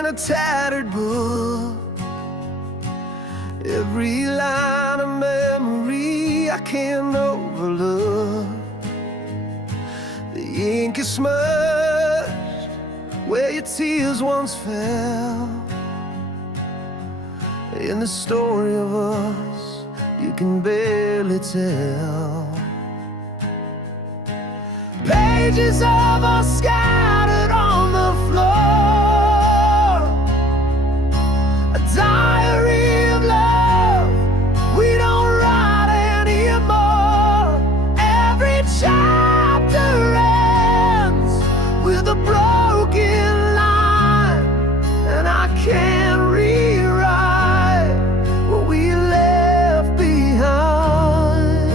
in a tattered book. Every line a memory I can't overlook. The ink is smudged where your tears once fell. In the story of us you can barely tell. Pages of us scattered on the floor, a diary of love we don't write anymore. Every chapter ends with a broken line, and I can't rewrite what we left behind.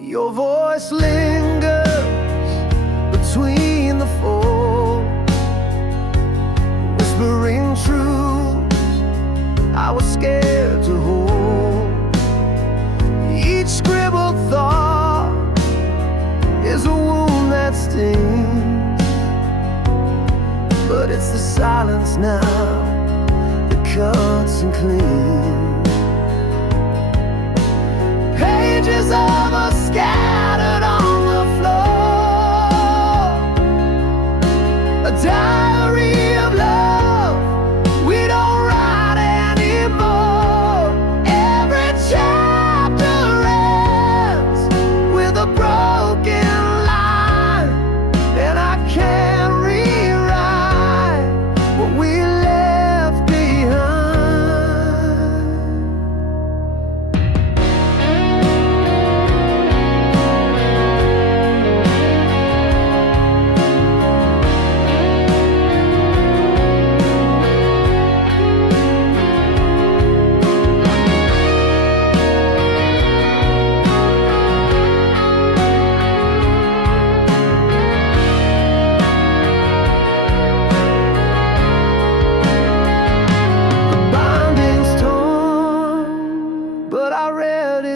Your voice lingers between the folds, whispering truths I was scared to hold. Each scribbled thought is a wound that stings, but it's the silence now that cuts and cleans. Pages of us scattered on the floor, a diary of love we don't write anymore. Every chapter ends with a broken line, and I can't rewrite what we left behind.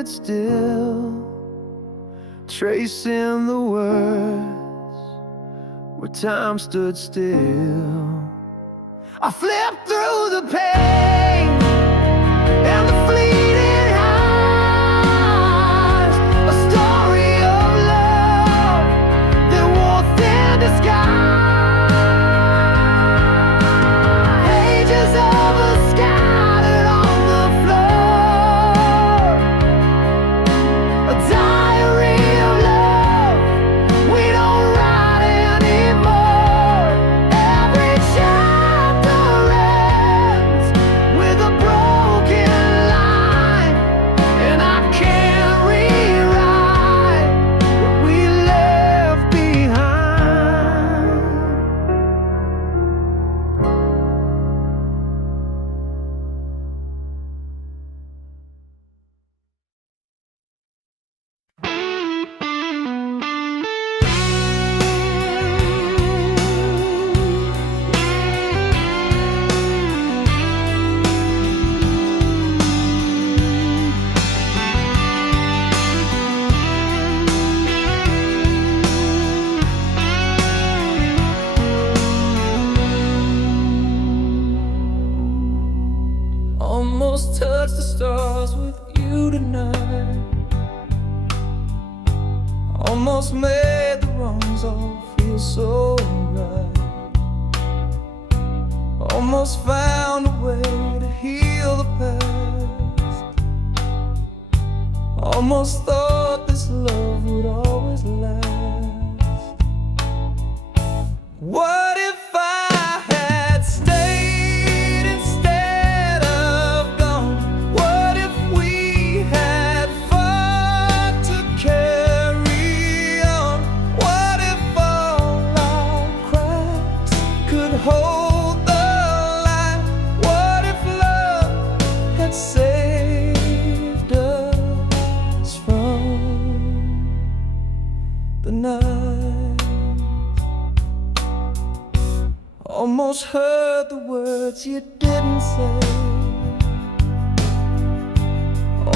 Still tracing the words where time stood still. I flipped through the pain and the fleeting highs, a story of love that wore thin disguise. Pages of us scattered on the floor, a diary of love we don't write anymore. Every chapter ends with a broken line, and I can't rewrite what we left behind. Almost touched the stars with you tonight. Almost made the wrongs all feel so right. Almost found a way to heal the past. Almost thought this love would always last. What if I had stayed instead of gone? What if we had fought to carry on? What if all our cracks could hold the light? What if love had saved us from the night? Almost heard the words you didn't say.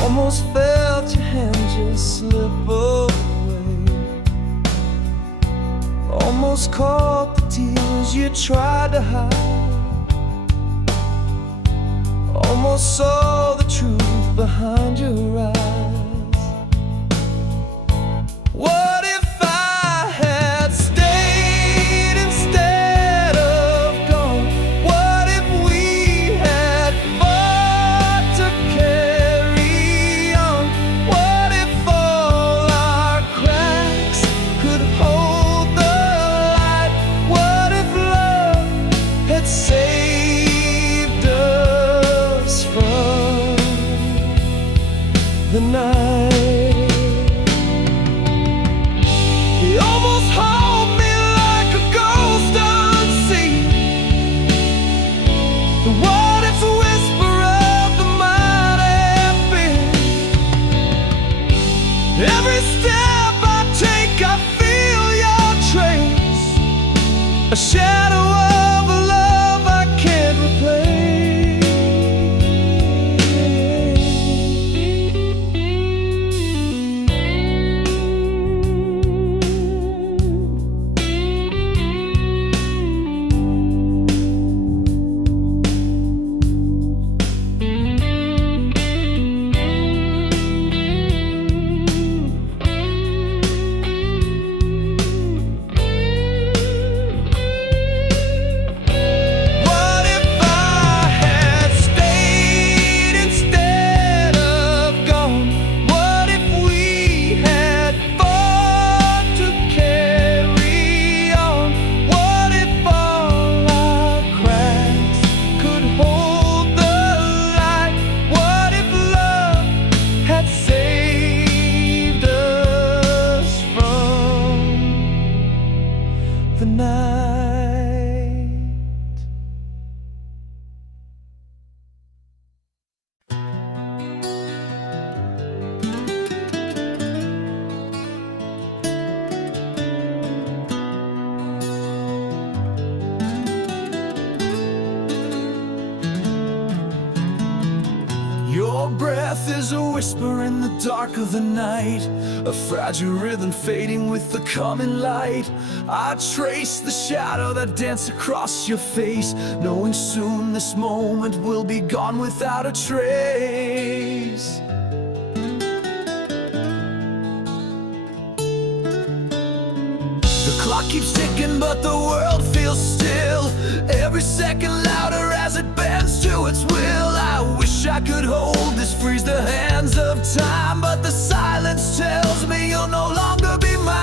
Almost felt your hand just slip away. Almost almost caught the tears you tried to hide. Almost saw the truth behind your eyes. What if I had stayed instead of gone? What if we had fought to carry on? What if all our cracks could hold the light? What if love had saved us from the night? He almost held me like a ghost unseen. The what if's a whisper of the might have been. Every step I take, I feel your trace, a shadow of a love I can't replace. What if I had stayed instead of gone? What if we had fought to carry on? What if all our cracks could hold the light? What if love had saved us from the night? Your breath is a whisper in the dark of the night, a fragile rhythm fading with the coming light. I trace the shadow that danced across your face, knowing soon this moment will be gone without a trace. The clock keeps ticking, but the world feels still. Every second louder as it bends to its will. I wish I could hold this, freeze the hands of time, but the silence tells me you'll no longer be mine.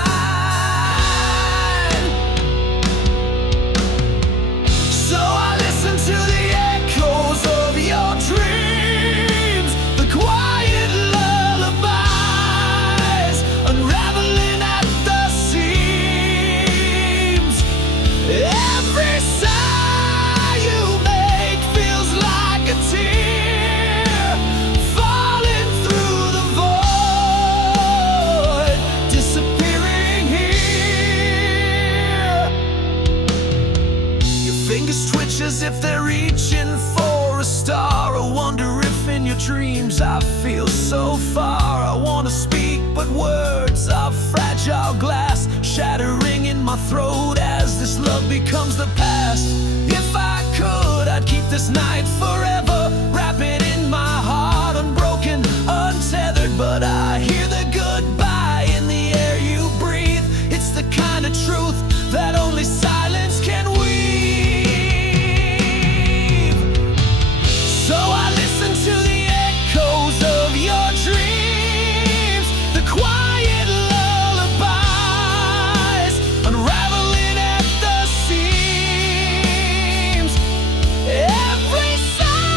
So I listen to the echoes of your dreams, the quiet lullabies unraveling at the seams. Every sigh you make feels like a tear falling through the void, disappearing here. Your fingers twitch as if they're reaching for a star. I wonder if in your dreams I feel so far. I wanna speak, but words are fragile glass, shattering in my throat as this love becomes the past. If I could, I'd keep this night forever, wrap it in my heart, unbroken, untethered. But I hear the goodbye in the air you breathe. It's the kind of truth that only silence can weave. So I listen to the echoes of your dreams, the quiet lullabies unraveling at the seams. Every sigh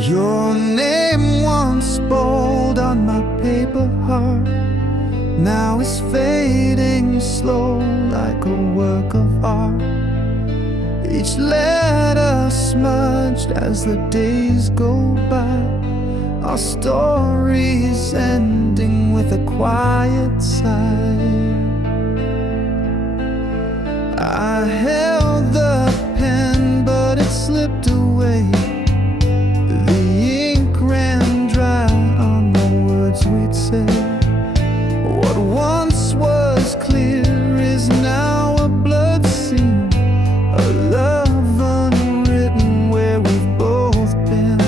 Your name once bold on my paper heart, now is fading slow like a work of art. Each letter smudged as the days go by, our stories ending with a quiet sigh. I held the pen, but it slipped away. The ink ran dry on the words we'd say. What once was clear is now a blood scene, a love unwritten where we've both been.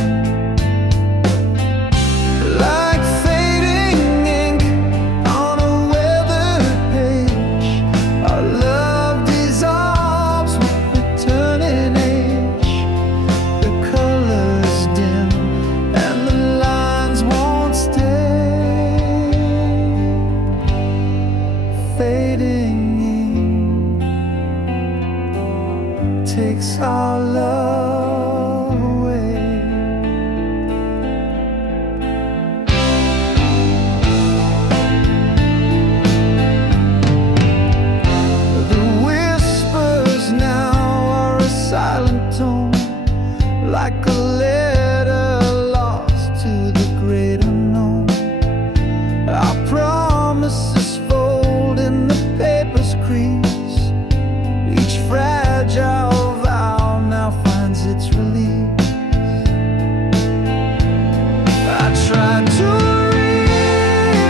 Like fading ink on a weathered page, our love dissolves with returning age. The colors dim and the lines won't stay. Fading ink takes our love away. The whispers now are a silent tone, like a letter lost to the great unknown. Our promises fold in the paper's crease. Each fragile vow now finds its release. I tried to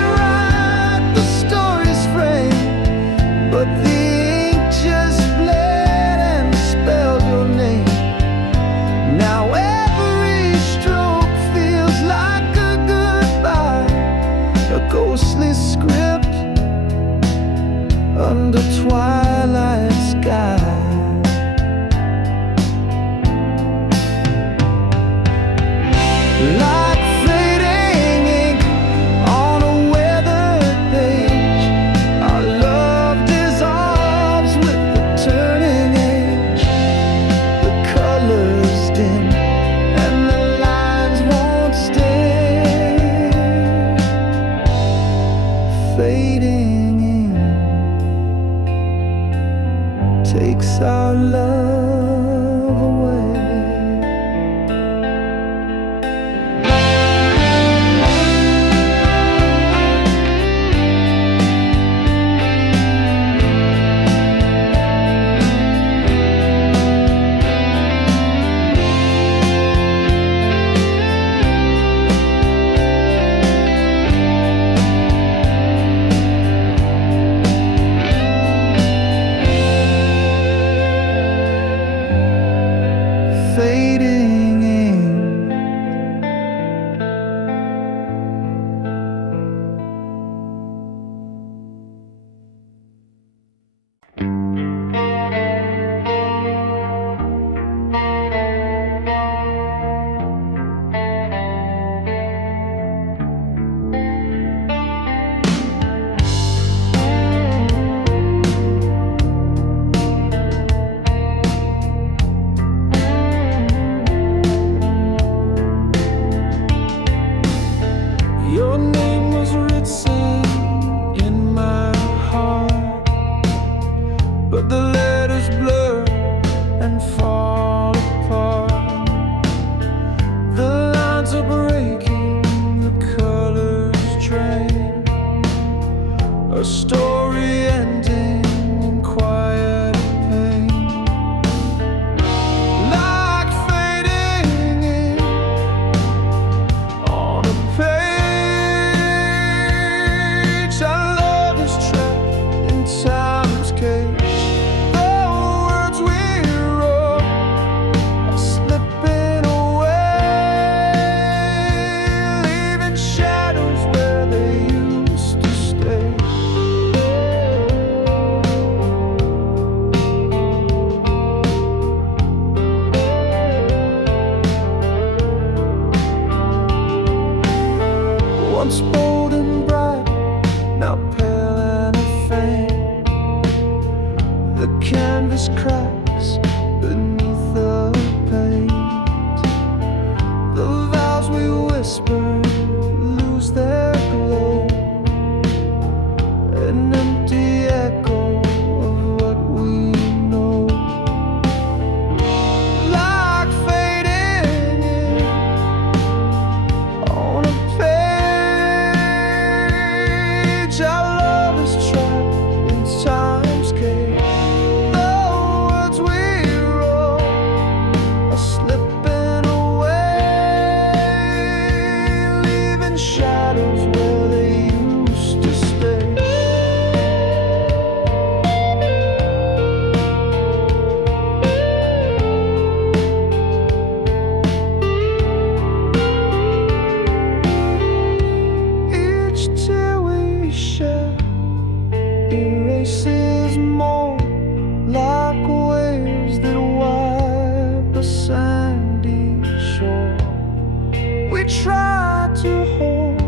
rewrite the story's frame, but the ink just bled and spelled your name. Now every stroke feels like a goodbye, a ghostly script under twilight sky. Like fading ink on a weathered page, our love dissolves with the turning age. The colors dim and the lines won't stay. Fading ink takes our love away. Fading ink. Your name was written in my heart, but the letters blur and fall apart. The lines are breaking, the colors drain, a story ending in quiet pain. Like fading ink on a page, our love is trapped in time's cage. The words we wrote are slipping away, leaving shadows where they used to stay. Once bold and bright, now pale and faint. The canvas cracks beneath the paint. The whisper lose their glow, an empty echo of what we know. Like fading in on a page, our love is trapped in time's cage. The words we wrote are slipping away, leaving shadows where they used to stay. Each tear we shed erases more, like waves that wipe a sandy shore. We tried to hold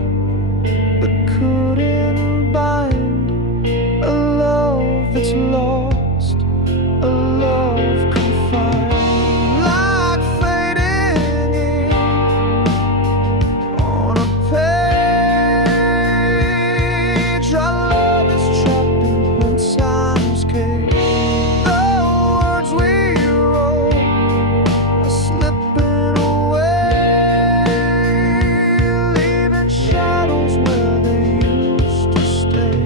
but couldn't bind a love that's lost, a love confined. Like fading in on a page, our love is trapped in time's cage. The words we wrote are slipping away, leaving shadows where they used to stay.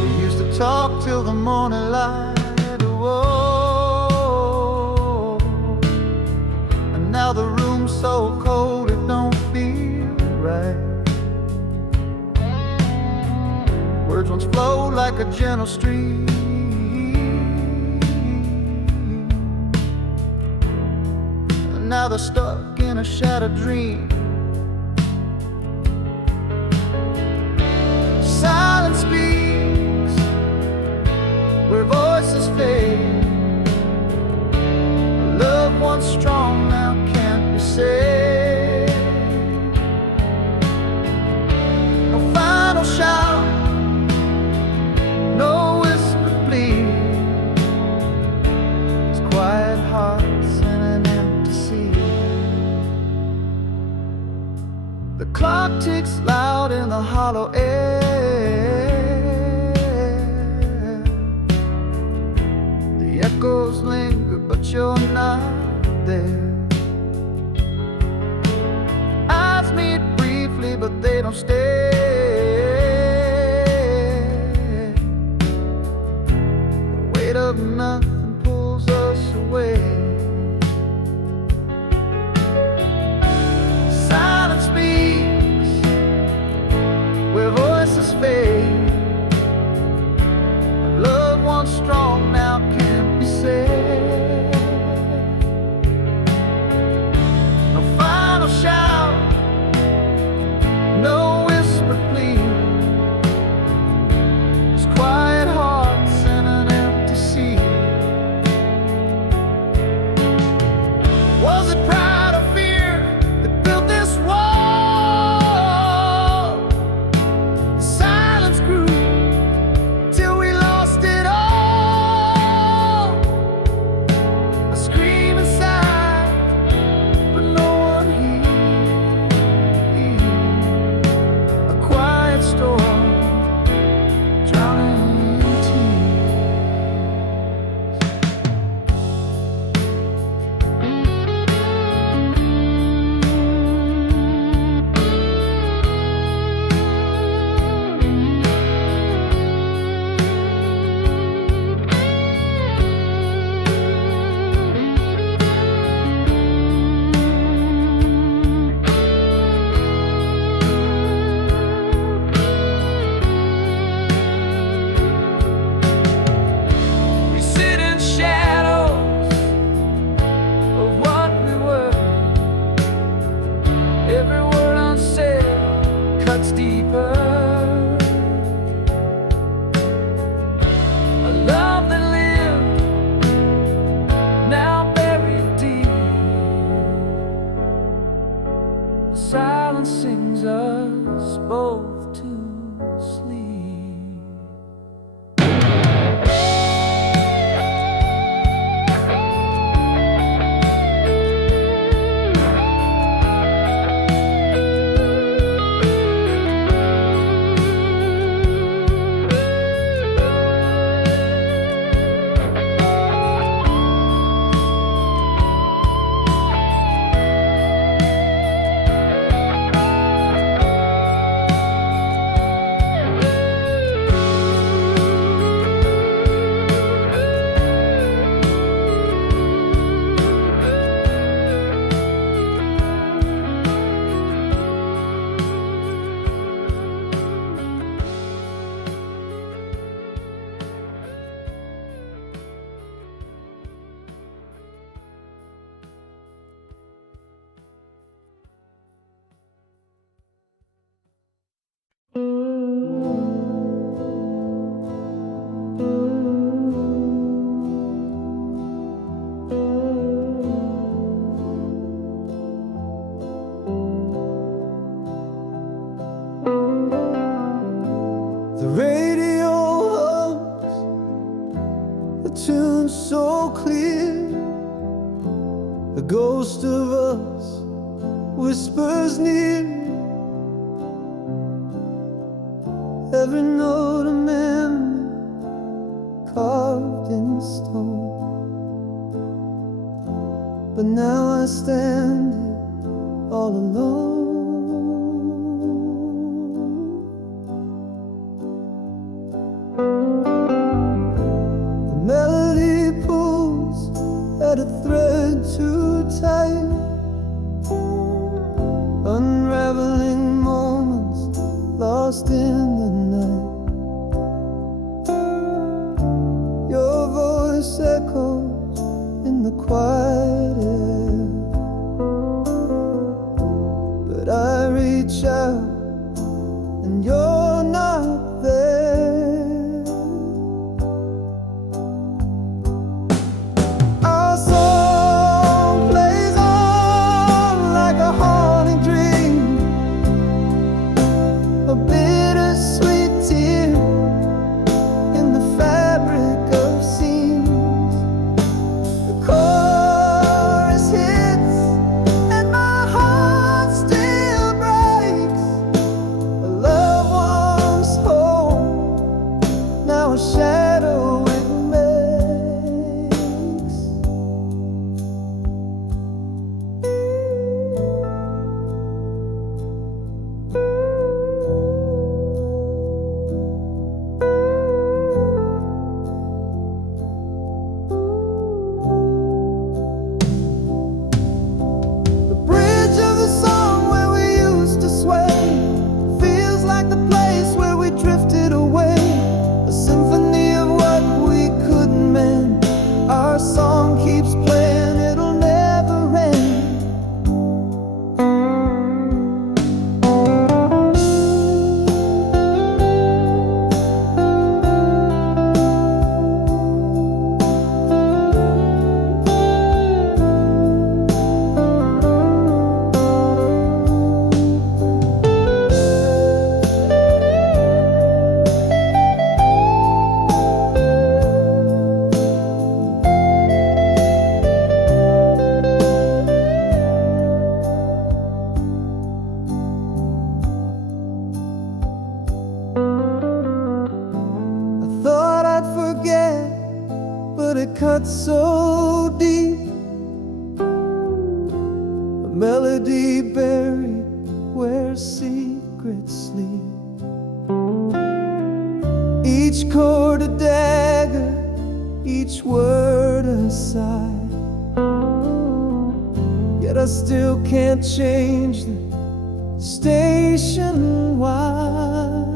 We used to talk till the morning light, whoa. And now the room's so cold it don't feel right. Words once flowed like a gentle stream, and now they're stuck in a shattered dream. Silence speaks where voices fade. Love once strong now can't be saved. No final shout, no whispered plea. It's quiet hearts and an empty sea. The clock ticks loud in the hollow air. The echoes linger, but you're not there. Eyes meet briefly, but they don't stay. The weight of nothing pulls us away. Silence speaks where voices fade. Love once strong now can't be saved. No final shout, no whispered plea. It's quiet hearts and an empty sea. cuts deeper. A love that lived, now buried deep. The silence sings us both to sleep. The radio hums a tune so clear. The ghost of us whispers near. Every note a memory carved in stone. But now I stand here all alone. The melody pulls at a thread too tight, unraveling moments lost in the night. Your voice echoes in the quiet air, but I reach out and you're not there. Our song plays on like a haunting dream, a bittersweet tear in the fabric of scenes. The chorus hits and my heart still breaks. A loved one's home, now a shadow it makes. The bridge of the song where we used to sway feels like the place where we drifted away. A symphony of what we couldn't mend. Our song keeps playing, it'll never end. I thought I'd forget, but it cuts so deep. A melody buried where secrets sleep. Each chord a dagger, each word a sigh. Yet I still can't change the station wide.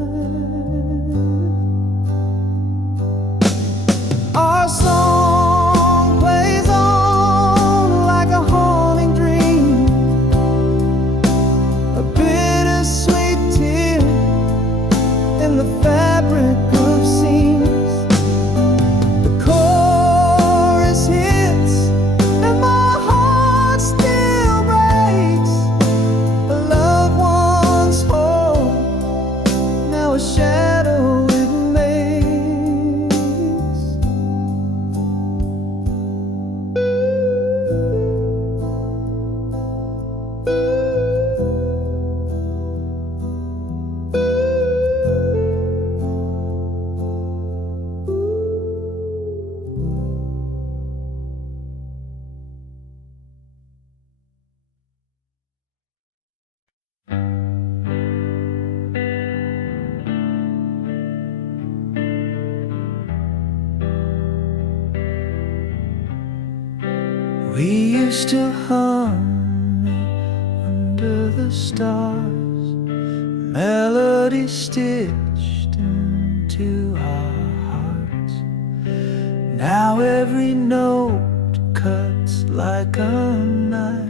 Our song plays on like a haunting dream, a bittersweet tear We used to hum under the stars, melodies stitched into our hearts. Now every note cuts like a knife.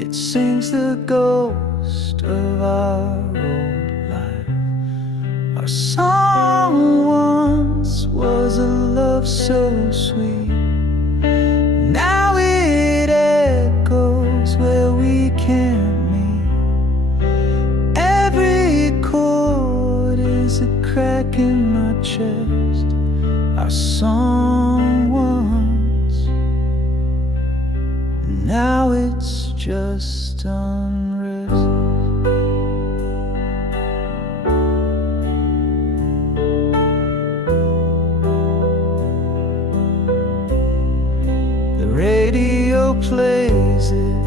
It sings the ghost of our old life. Our song once was a love so sweet. Now it echoes where we can't meet. Every chord is a crack in our chest. Our song once, now it's just unrest. The radio plays it,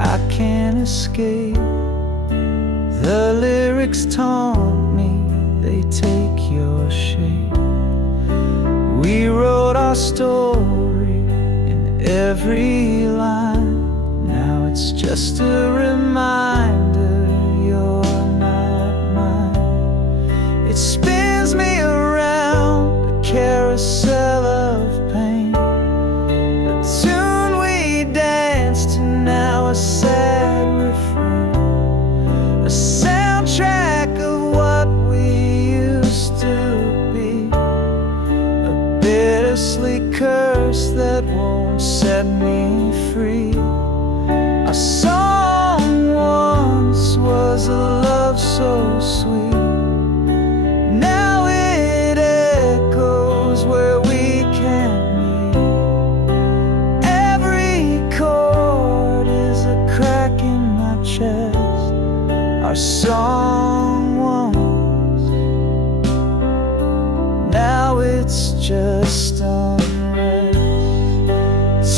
I can't escape. The lyrics taunt me, they take your shape. We wrote our story in every line. Now it's just a reminder you're not mine. It spins me around a carousel of pain. The tune we danced to, now a sad refrain. A soundtrack of what we used to be. A bittersweet curse that won't set me free. Our song once was a love so sweet. Now it echoes where we can't meet. Every chord is a crack in my chest. Our song once, now it's just unrest.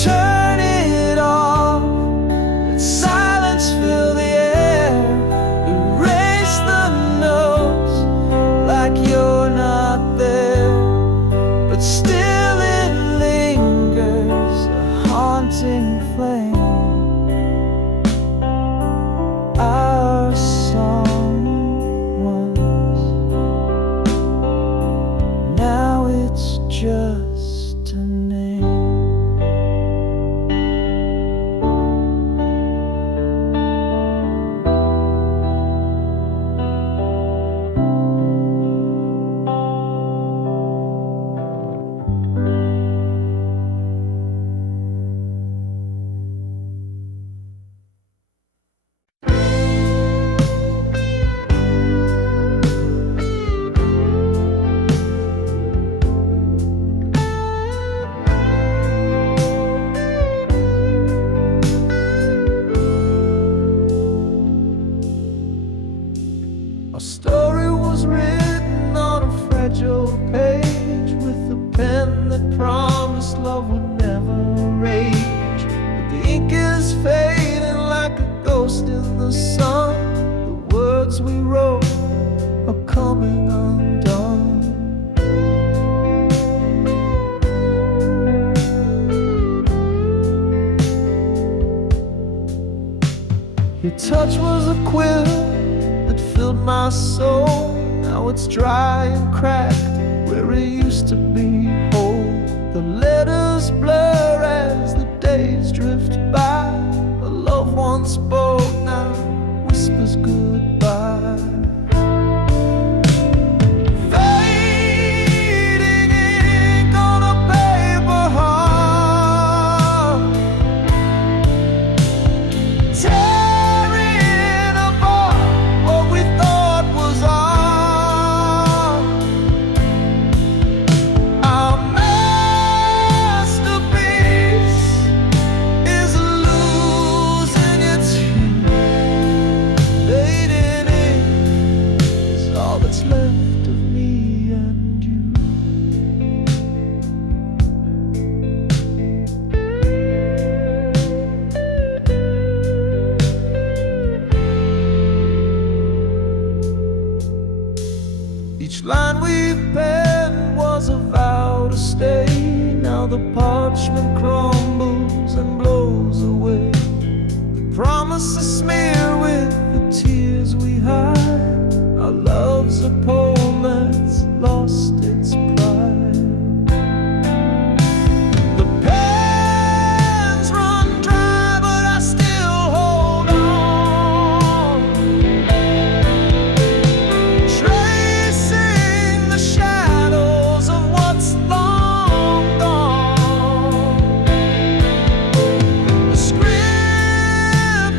Turn it off, let silence fill the air. Erase the notes like you're not there, but still it lingers, a haunting flame. Our song once, now it's just a name. Our story was written on a fragile page with a pen that promised love would never rage. But the ink is fading like a ghost in the sun. The words we wrote are coming undone. Your touch was a quill that filled my soul. Now it's dry and cracked where it used to be whole. The letters blur as the days drift by. A love once spoke now whispers goodbye. Fading ink on a paper heart, tearing apart what we thought was art. Our masterpiece is losing its hue. Fading ink is all that's left of me and you. Each line we penned was a vow to stay. Now the parchment crumbles promise to smear with the tears we hide. Our love's a poem that's lost its pride. The pen's run dry, but I still hold on, tracing the shadows of what's long gone. The script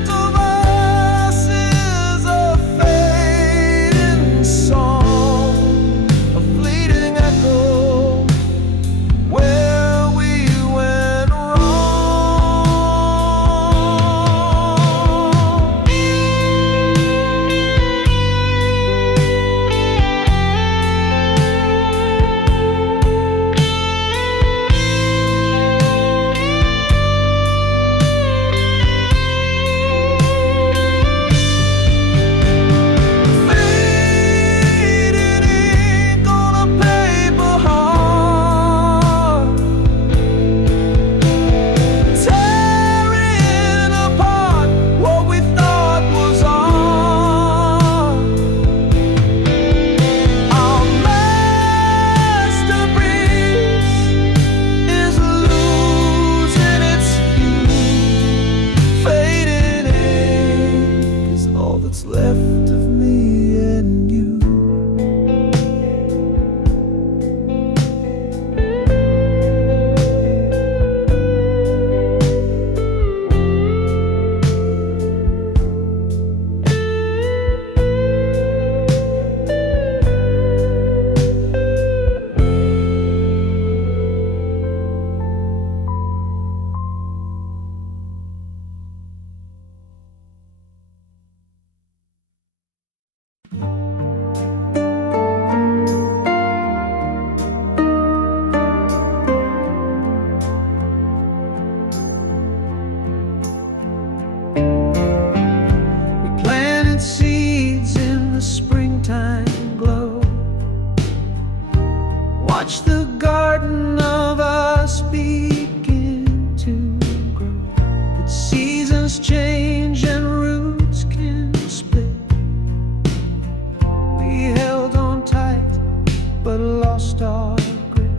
of us is a fading song, a fleeting echo where we went wrong. Faded ink on a paper heart, tearing apart what we thought was art. Our masterpiece is losing its hue. Faded ink is all that's left of me and you. We planted seeds in the springtime glow, watch the garden of us begin to grow. But seasons change and roots can split. We held on tight but lost our grip.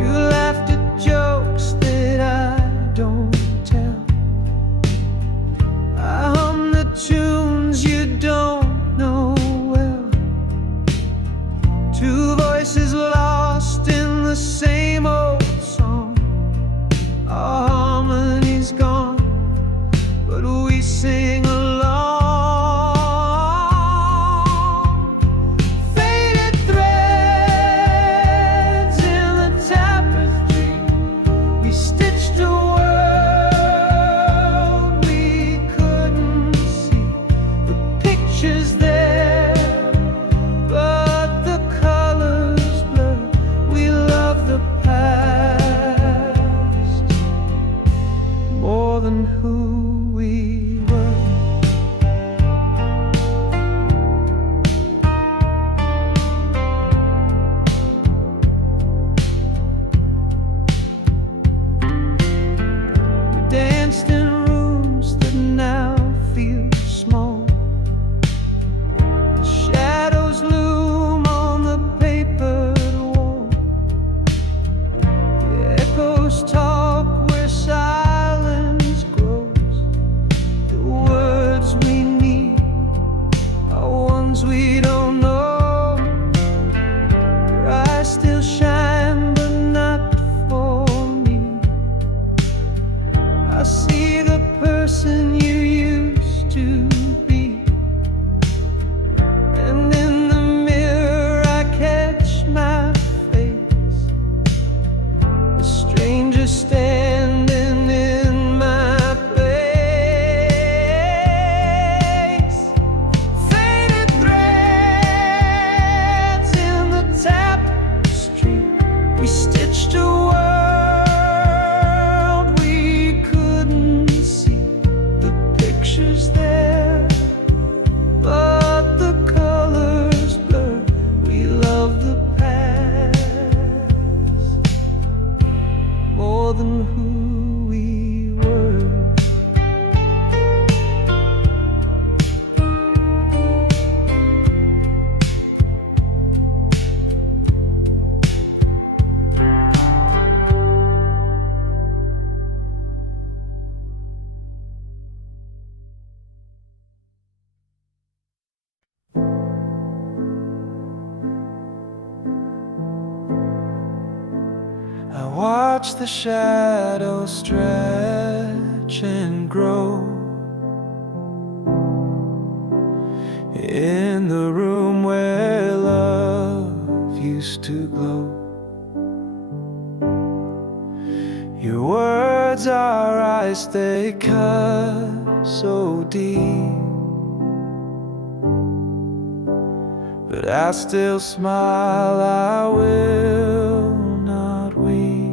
You laughed at jokes that I don't tell. I hum the tunes you don't know well. Two voices lost in the same old song. Our harmony's gone, but we sing along. Faded threads in the tapestry, we stitched a world we couldn't see. The picture's there, but the colors blur. We love the past more than who we were. We danced in rooms that now feel small. The shadows loom on the papered wall. The echoes talk where silence grows. The words we need are ones we don't know. Your eyes still shine, but not for me. I see the person you used to be, and in the mirror I catch my face. A stranger standing in my place. Faded threads in the tapestry, we stitched a world we couldn't see. The picture's there, watch the shadows stretch and grow in the room where love used to glow. Your words are ice, they cut so deep, but I still smile, I will not weep.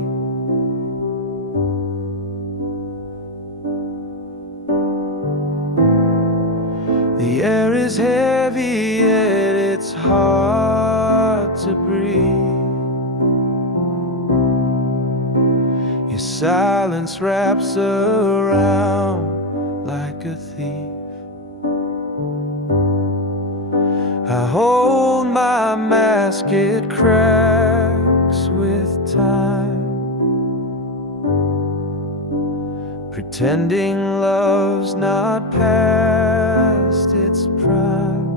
The air is heavy, yet it's hard to breathe. Your silence wraps around like a thief. I hold my mask, it cracks with time, pretending love's not past its prime.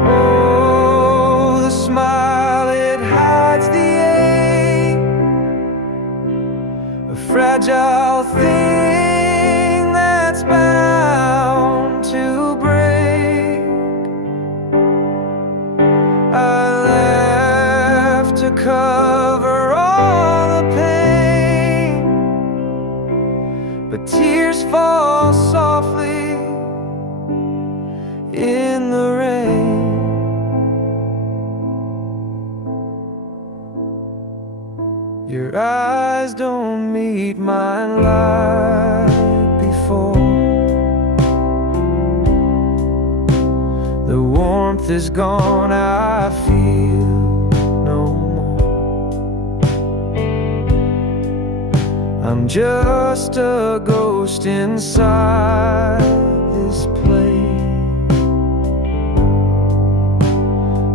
Oh, the smile, it hides the ache, a fragile thing that's bound to break. I laugh to cover all the pain, but tears fall softly in the rain. Your eyes don't meet mine like before. The warmth is gone, I feel no more. I'm just a ghost inside this place,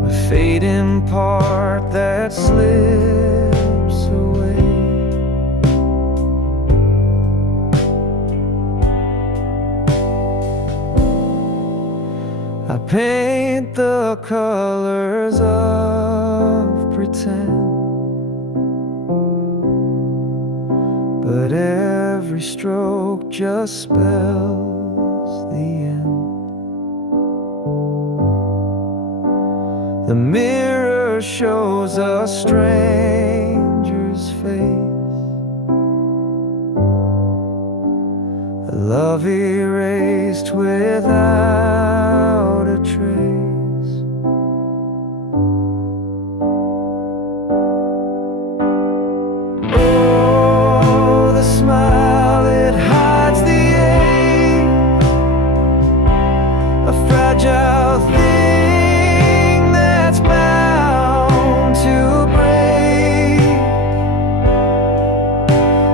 a fading part that slips away. I paint the colors of pretend, but every stroke just spells the end. The mirror shows a stranger's face, a love erased without a trace. Oh, the smile, it hides the ache, a fragile thing that's bound to break.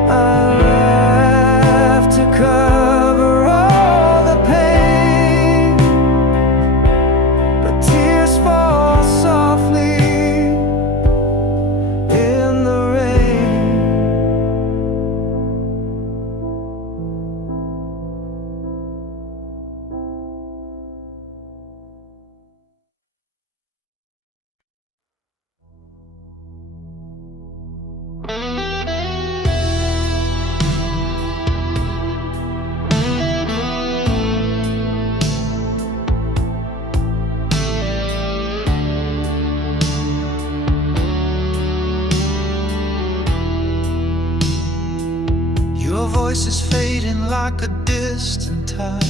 I laugh to cover all the pain, but tears fall softly in the rain. Your voice is fading like a distant tide,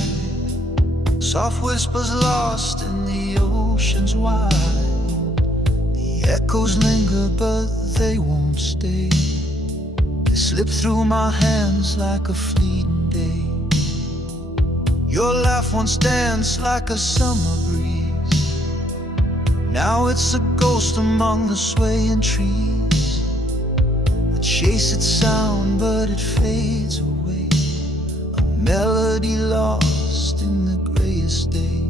soft whispers lost in the oceans wide. The echoes linger but they won't stay, they slip through my hands like a fleeting day. Your laugh once danced like a summer breeze, now it's a ghost among the swaying trees. I chase its sound but it fades away, a melody lost in the grayest day.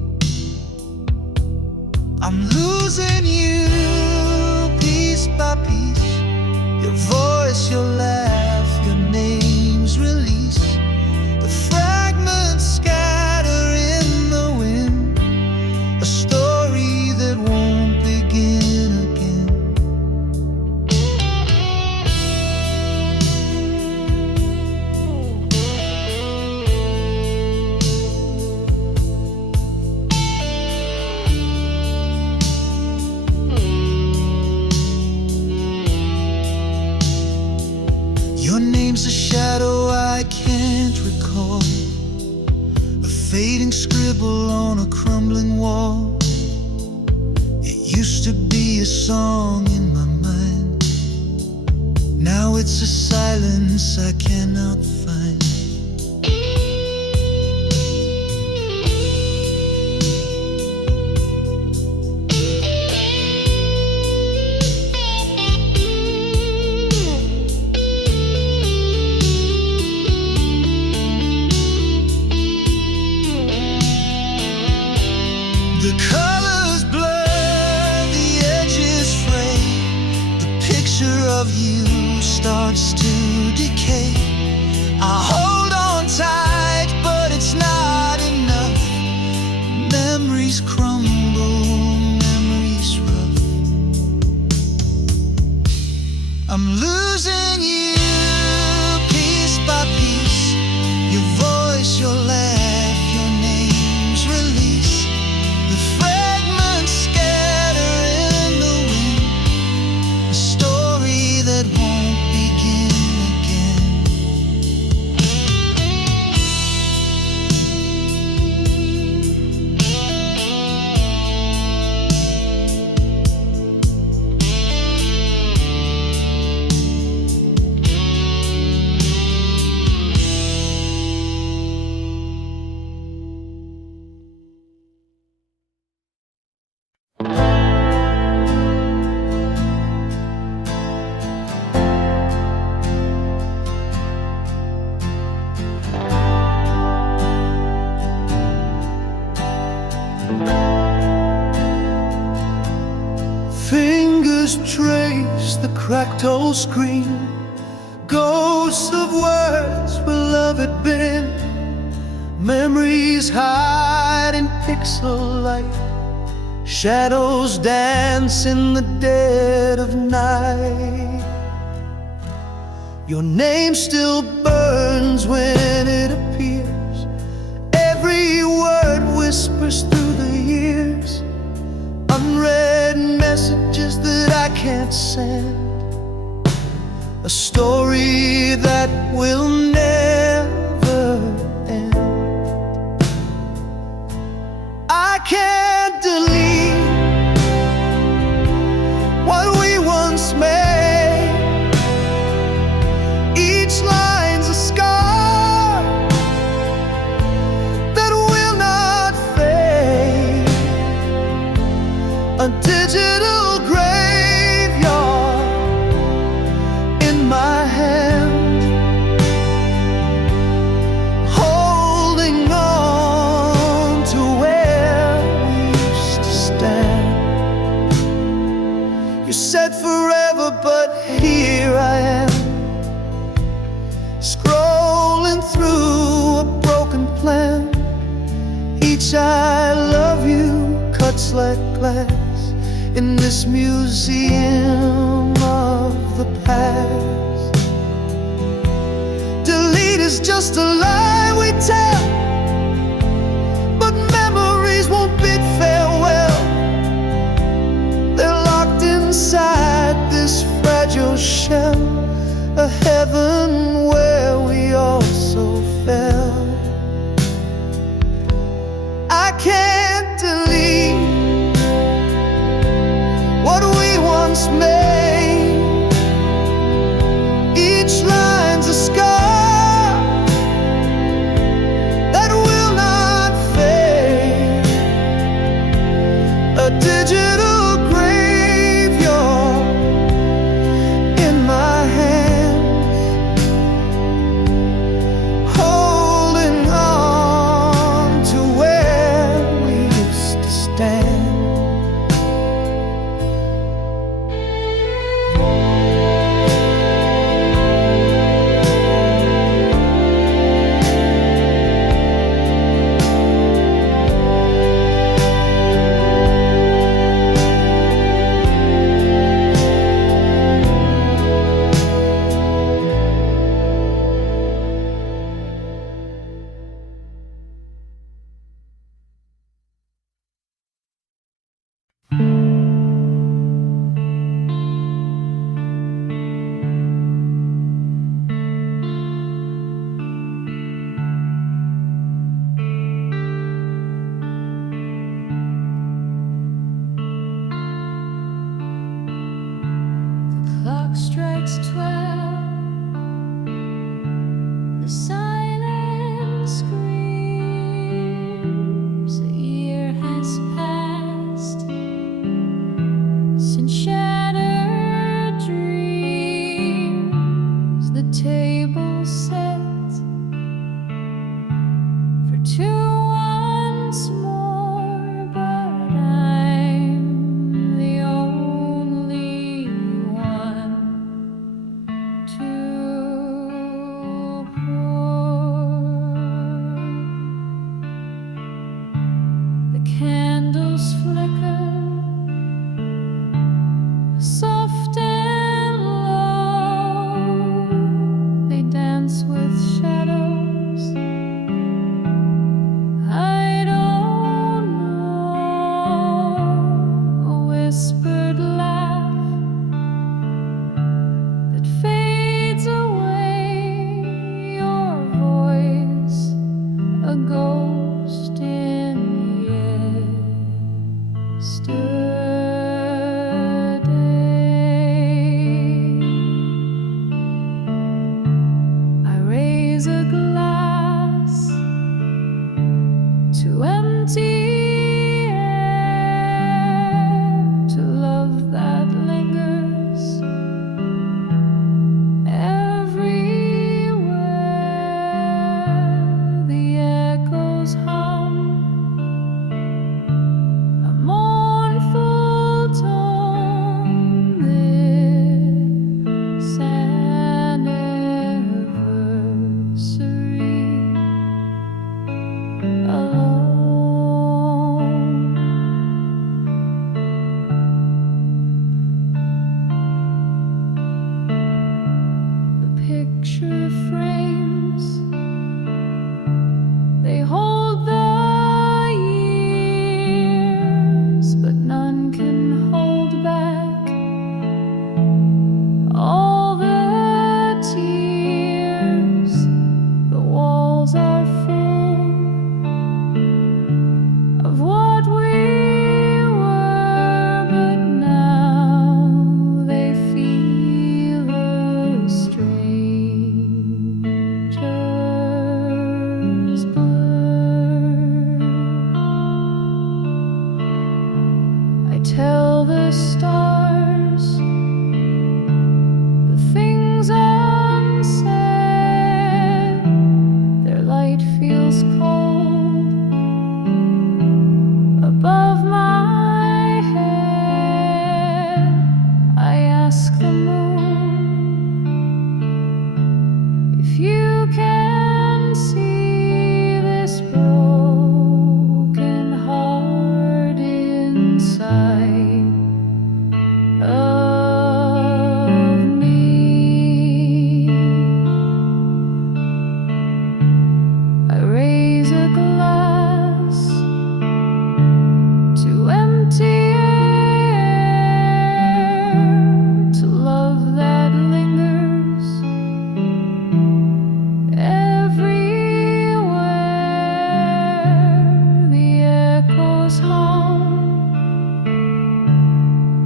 I'm losing you piece by piece, your voice, your laugh, your name's release. The fragments scatter in the wind, a story that won't begin. can't recall, a fading scribble on a crumbling wall. It used to be a song in my mind, now it's a silence I cannot find. The colors blur, the edges fray, the picture of you starts to decay. I hold on tight, but it's not enough. Memories crumble, memories rough. I'm losing you piece by piece, your voice, your laugh, your name's release. The fragments scatter in the wind, a story that won't begin again. Fingers trace the cracked old screen, ghosts of words where love had been. Memories hide in pixel light, shadows dance in the dead of night. Your name still burns when it appears, every word whispers through the years. Unread messages that I can't send, a story that will never end. I can't delete what we once made. Each line's a scar that will not fade, a digital graveyard in my hand, holding on to where we used to stand. You said forever, but here I am, scrolling through a broken plan. Each I love you cuts like glass in this museum of the past. Delete is just a lie we tell, but memories won't bid farewell. They're locked inside this fragile shell, a heaven where we also fell. I can't delete what we once made. Each line's a scar you can see this broken heart inside of me, I raise a glass to empty air, to love that lingers everywhere. The echoes hum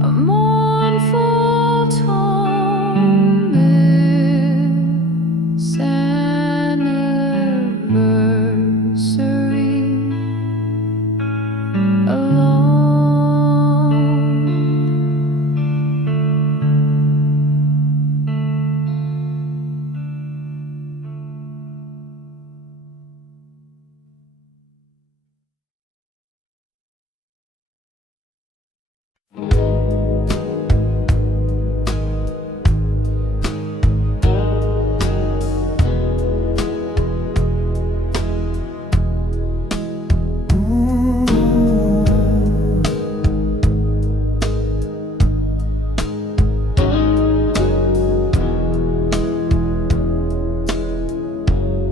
a mournful tone, this anniversary alone.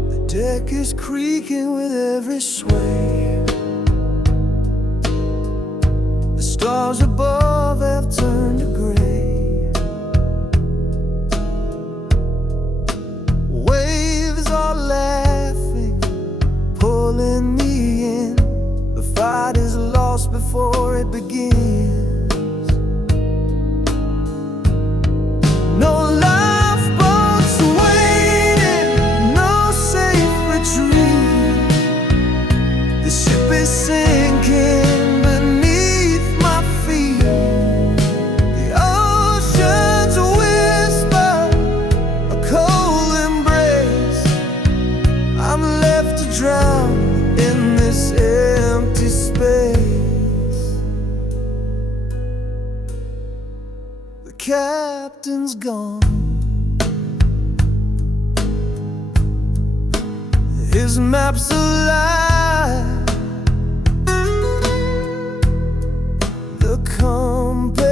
The deck is creaking with every sway. The stars above have turned to gray. Waves are laughing, pulling me in. The fight is lost before it begins. No lifeboats waiting, no safe retreat. The ship is sinking beneath my feet. The ocean's whisper, a cold embrace. I'm left to drown in this empty space. The captain's gone. His map's a lie. The compass